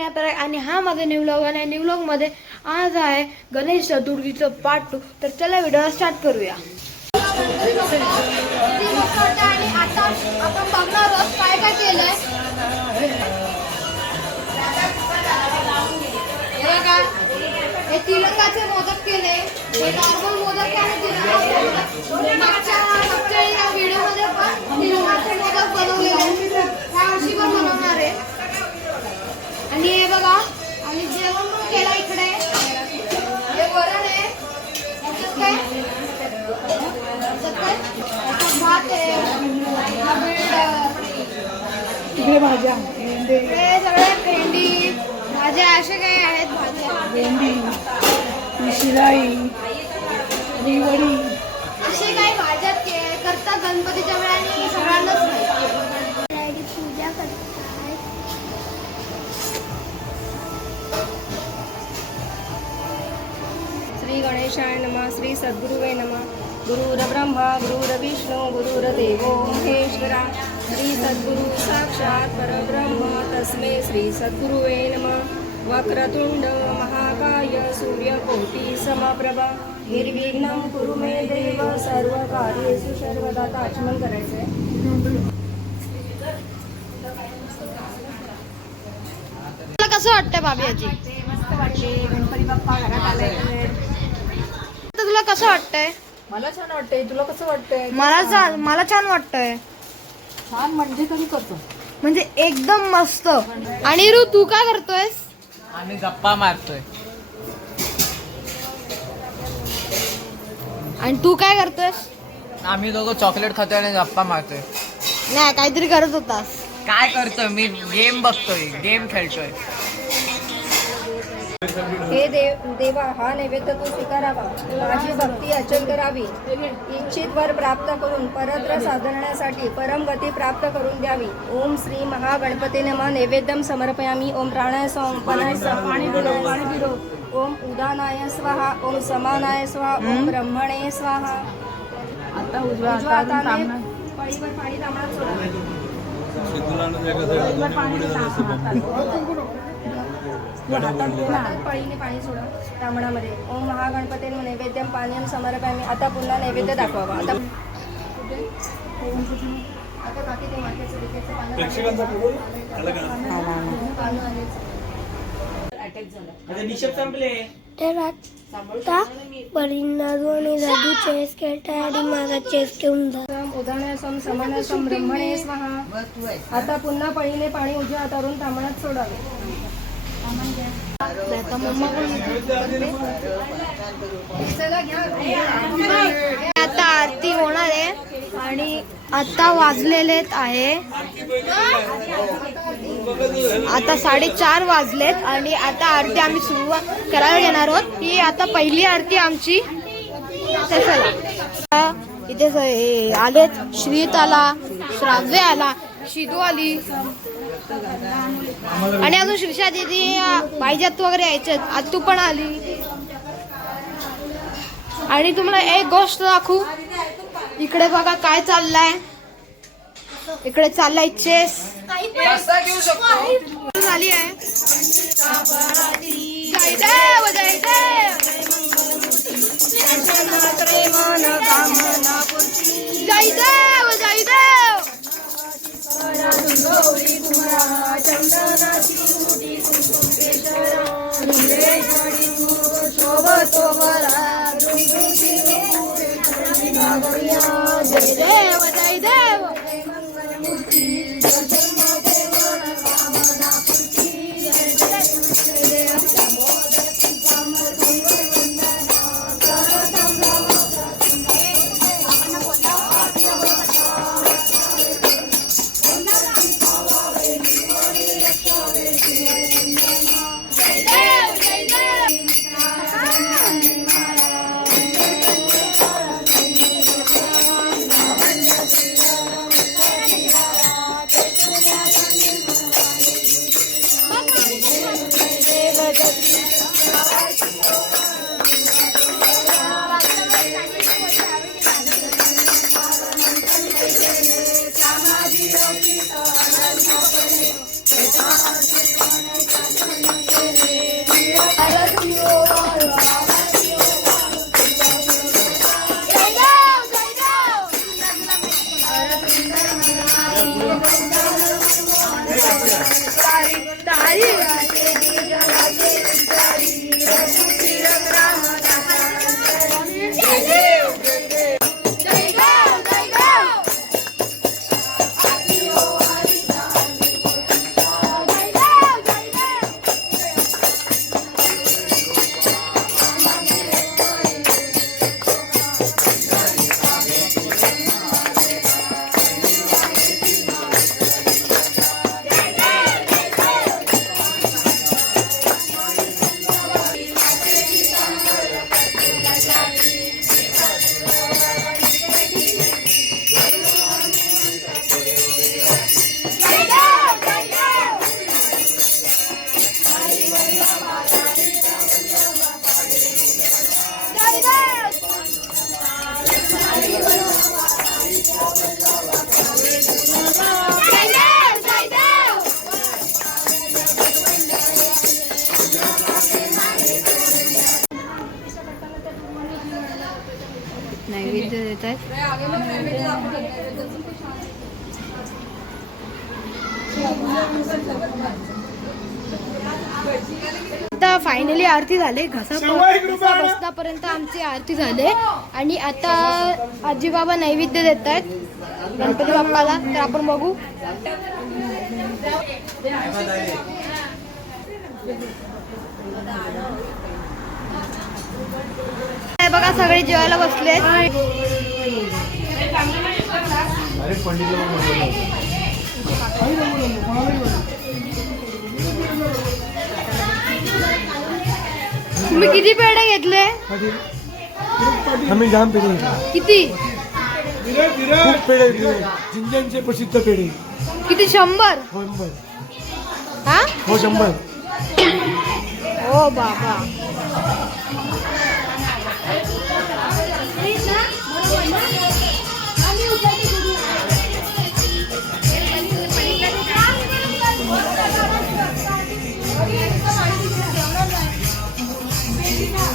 आहे तर आणि हा माझा न्यू व्लॉग आणि न्यू व्लॉग मध्ये आज आहे गणेश चतुर्थीचं पार्ट 2. तर चला व्हिडिओ स्टार्ट करूया. आणि आता आपण बघणार आहोत काय काय केलंय. हे तिरंगाचे मोदक केले, हे नॉर्मल मोदक आहे. मागच्या या व्हिडिओमध्ये पण तिरंगाचे मोदक बनवलेले यावर्षी पण बनवणार आहे. आणि हे बघा, आणि जेवण पण केलं इकडे. हे वरण आहे, भात आहे, इकडे भाज्या, हे सगळे भेंडी भाज्या असे काही आहेत. भाज्या भेंडी, शिराई, वडी असे काही भाज्या करतात गणपतीच्या वेळेला. सगळ्यांनाच पूजा करतात. श्री गणेशाय नमः. श्री सद्गुरुवे नमः. गुरुर्ब्रह्मा गुरुर्विष्णू गुरुर्देवो महेश्वरा. श्री सद्गुरु साक्षात परब्रह्म तस्मै श्री सद्गुरुवे नमः. वक्रतुंड महाकाय सूर्यकोटि समप्रभा निर्विघ्नं कुरु मे देव सर्व कार्येषु सर्वदा. आचमन करायचंय. तुला कसं वाटतंय भाभी? मस्त वाटते. गणपती बाप्पा घरात आले. तुला कसं वाटतंय? मला छान वाटतंय. तुला कसं वाटतंय? मला छान वाटतंय. छान म्हणजे कधी करतो म्हणजे एकदम मस्त. आणि रू तू काय करतोयस? आम्ही गप्पा मारतोय. आणि तू काय करतोयस? आम्ही दोघं चॉकलेट खातोय आणि गप्पा मारतोय. नाही, काहीतरी करत होतास. काय करतोय? मी गेम बघतोय, गेम खेळतोय. हे देवा, हा नैवेद्य तू स्वीकारावा. माझी भक्ती अचल करावी. इच्छित वर प्राप्त करून परत्र साधण्यासाठी परमगती प्राप्त करून द्यावी. ओम श्री महागणपती नमः. नैवेद्यम समर्पयामी. ओम प्राणाय स्वाहा. पनाय स्वाहा. ओम उदानाय स्वाहा. ओम समानाय स्वाहा. ओम ब्रह्मणे स्वाहा. आता उजवा हाताने पळीवर पाणी तांबडात सोडावे. हातात पळीने पाणी सोडा तांबडामध्ये. ओम महागणपती नैवेद्यम पानीयम समर्पयामी. आता पुन्हा नैवेद्य दाखवावा. आता बाकी ते मातेचं तर आता बरींनाजू आणि दादू चेस खेळताय आणि माझा चेस घेऊन जा. उदाहरणाय सम समानाय सम ब्रह्मणे स्वाहा. आता पुन्हा पळीने पाणी उजव्या हातावरून तांबडात सोडावे. आता आरती होणार आहे आणि आता वाजलेले आहे. आता 4:30 वाजलेत आणि आता आरती आम्ही सुरुवात करायला घेणार आहोत. ही आता पहिली आरती आमची. इथे आलेत. श्रीत आला, श्राव्य आला, शिदू आली आणि अजून श्रीषा दीदी पाहिजेत वगैरे यायच्यात. आज तू पण आली. आणि तुम्हाला एक गोष्ट दाखवू. इकडे बघा काय चाललंय. इकडे चाललाय चेस. झाली आहे. जय देव जय देव. जय देव जय देव. जय देव जय देव. देत आहेत. आता फायनली आरती झाली. घसा बसतापर्यंत आमची आरती झाली आणि आता आजी बाबा नैवेद्य देत आहेत गणपती बाप्पाला. तर आपण बघू. बघा सगळे जेवायला बसले. तुम्ही किती पेढे घेतले? आम्ही जाम पेढे किती? खूप पेढे जिंजनचे प्रसिद्ध पेढे. किती? 100? हो 100. हा हो 100. ओ बाबा.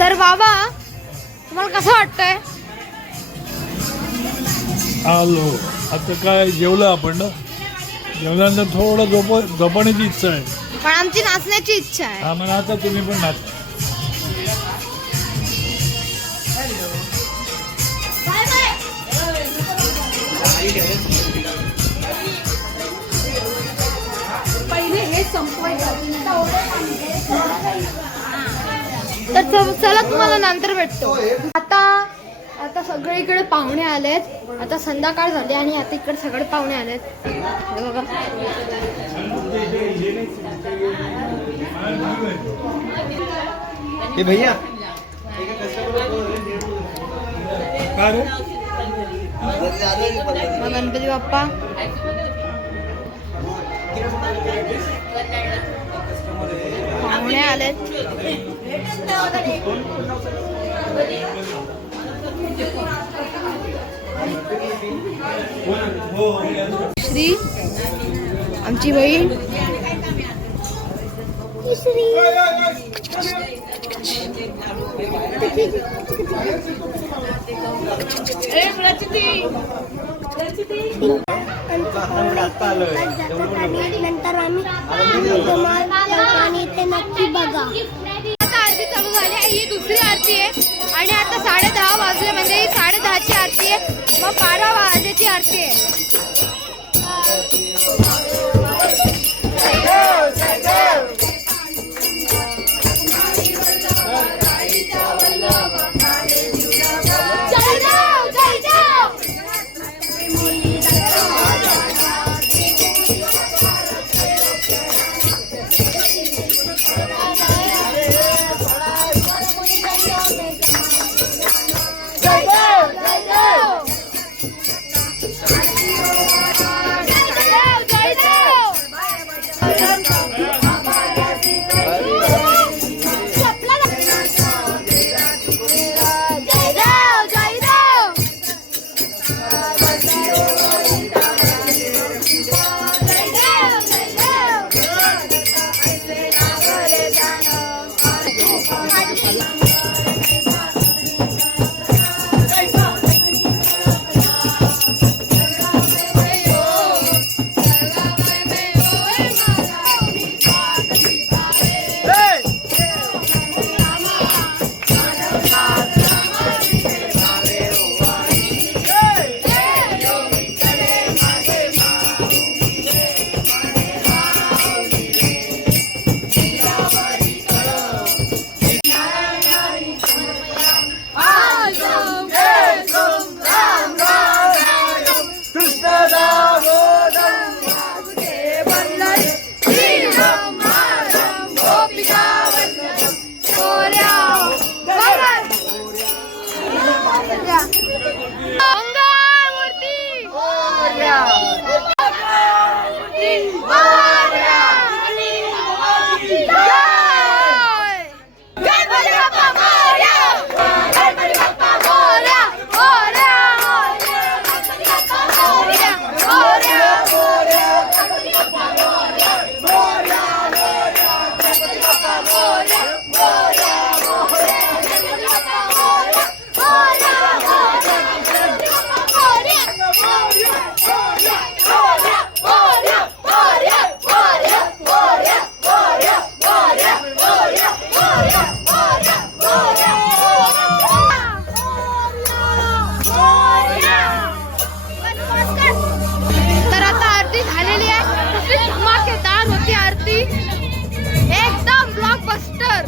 तर बाबा तुम्हाला कसं वाटतंय? आलो आता काय जेवलं आपण ना. जेवल्यानंतर थोडं झोपण्याची इच्छा आहे. पण आमची नाचण्याची इच्छा आहे. हा म्हणा आता तुम्ही पण नाच. पहिले हे संपवायचं. तर चला तुम्हाला नंतर भेटतो. आता सगळीकडे पाहुणे आलेत. आता संध्याकाळ झाली आणि आता इकडे सगळे पाहुणे आलेत. हे बघा. हे भैया गणपती बाप्पा. पाहुणे आलेत. श्री आमची बहीण. नंतर आम्ही आणि ते नक्की बघा. आता आरती चालू झाली आहे. ही दुसरी आरती आहे आणि आता 10:30 वाजले म्हणजे ही 10:30ची आरती आहे. मग 12 वाजेची आरती आहे. बस्टर.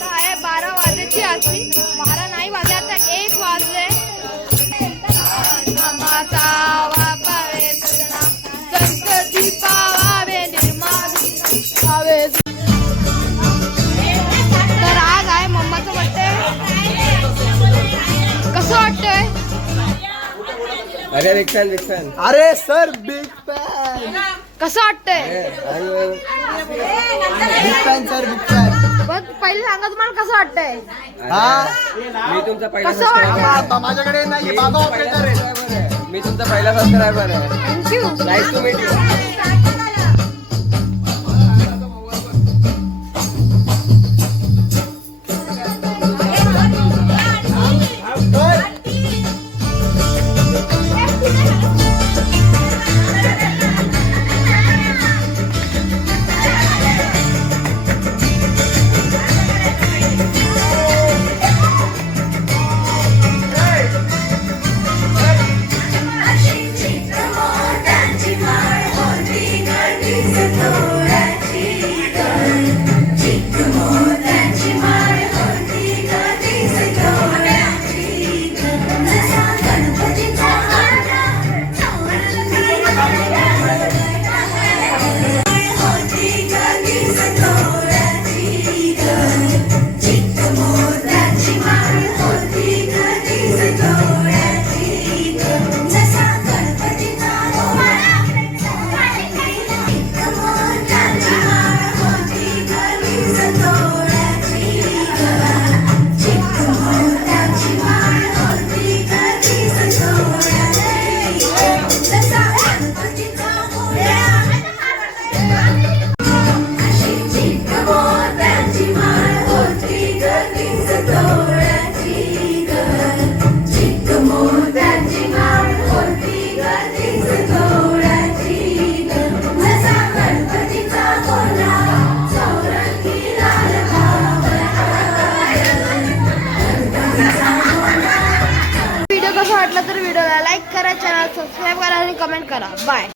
काय 12 वाजायची असती, 12 नाही वाजले, आता 1 वाजले. नामाचा वापावे सजना, संकटी पावावे निर्मावी पावे. तर आज आहे मम्माचं बर्थडे. कसं वाटतंय? अरे बिग फॅन बिग फॅन. अरे सर बिग फॅन. कसं वाटतंय? Big fan sir big fan. पण पहिले सांगा तुम्हाला कसं वाटतंय? हा मी तुमचा पहिला कसं सबस्क्रायबर बाबा, माझ्याकडे नाही बाबा ऑपरेटर आहे. मी तुमचा पहिला सबस्क्रायबर आहे. Thank you. Nice to meet you. Video कसा वाटला तर व्हिडिओला लाईक करा, चॅनल सबस्क्राईब करा आणि कमेंट करा. बाय.